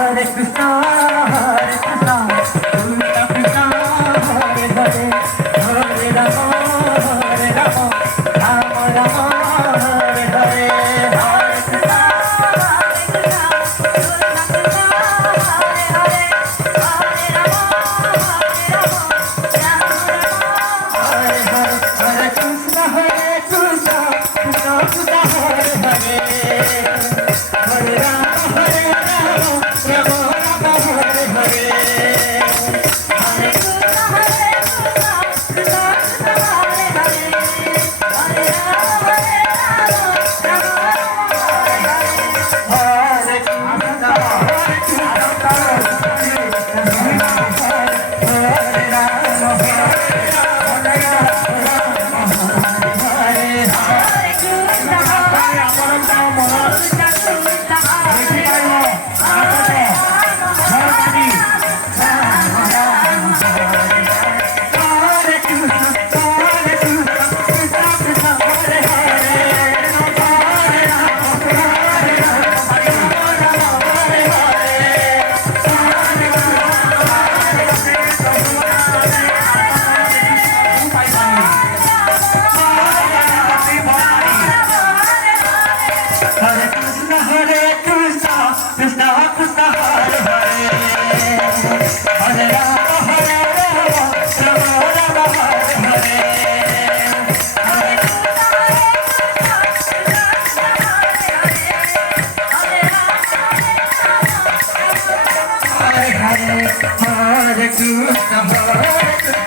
Hare Krishna, Hare Krishna, Krishna Krishna, Hare Hare, Hare Rama, Hare Rama, Rama Rama, Hare Hare, Hare Krishna, Hare Krishna, Krishna Krishna, Hare Hare, Hare Rama, Hare Rama, Rama Rama, Hare Hare, Hare Krishna, Krishna Krishna, Hare Hare, Hare Rama, Hare Hare Krishna, Hare Krishna.